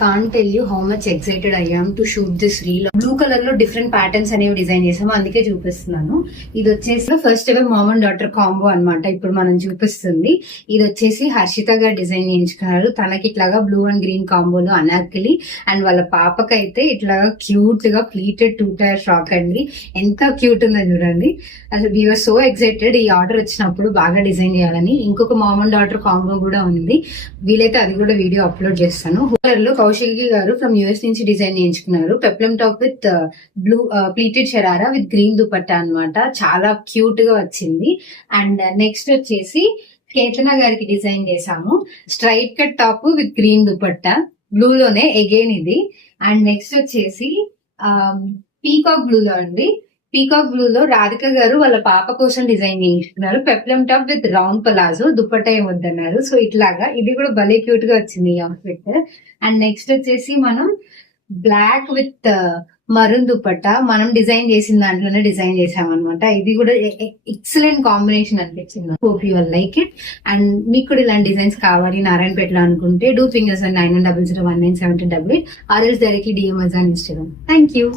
Can't tell you how much excited అయ్యాం to shoot this reel. Blue colour లో different patterns అనేవి design చేసాము, అందుకే చూపిస్తున్నాను. ఇది వచ్చేసి first ever mom and daughter combo అన్నమాట. ఇప్పుడు మనం చూపిస్తుంది ఇది వచ్చేసి హర్షిత గారు డిజైన్ చేయించుకున్నారు. తనకి ఇట్లాగా బ్లూ అండ్ గ్రీన్ కాంబోలో అనార్కలి, అండ్ వాళ్ళ పాపకైతే ఇట్లాగా క్యూట్ గా ప్లీటెడ్ 2 టైర్ ఫ్రాక్ అండి. ఎంత క్యూట్ ఉందో చూడండి. అసలు వీఆర్ సో ఎక్సైటెడ్ ఈ ఆర్డర్ వచ్చినప్పుడు బాగా డిజైన్ చేయాలని. ఇంకొక మామ్ అండ్ డాటర్ కాంబో కూడా ఉంది, వీలైతే అది కూడా వీడియో అప్లోడ్ చేస్తాను. కలర్ లో కౌశికి గారు ఫ్రమ్ యూఎస్ నుంచి డిజైన్ చేయించుకున్నారు. Peplum top with blue pleated sharara with green dupatta అన్నమాట. చాలా క్యూట్ గా వచ్చింది. అండ్ నెక్స్ట్ వచ్చేసి కేతన గారికి డిజైన్ చేసాము. Straight cut top with green dupatta, blue లోనే అగైన్ ఇది. అండ్ నెక్స్ట్ వచ్చేసి పీకాక్ బ్లూ లో అండి. పీకాక్ బ్లూ లో రాధిక గారు వాళ్ళ పాప కోసం డిజైన్ చేయించుకున్నారు. Peplum top with round palazzo, dupatta ఏమొద్దన్నారు. సో ఇట్లాగా ఇది కూడా భలే క్యూట్ గా వచ్చింది ఈ అవుట్ఫిట్. అండ్ నెక్స్ట్ వచ్చేసి మనం బ్లాక్ విత్ మరూన్ దుపట్టా మనం డిజైన్ చేసిన దాంట్లోనే డిజైన్ చేసామన్నమాట. ఇది కూడా ఎక్సలెంట్ కాంబినేషన్ అనిపించింది. Hope you like it. And మీకు కూడా ఇలాంటి డిజైన్స్ కావాలి నారాయణపేటలో అనుకుంటే డూ థింగర్స్ 9100197288 ఆర్ఎల్స్ directly DM us on Instagram. Thank you.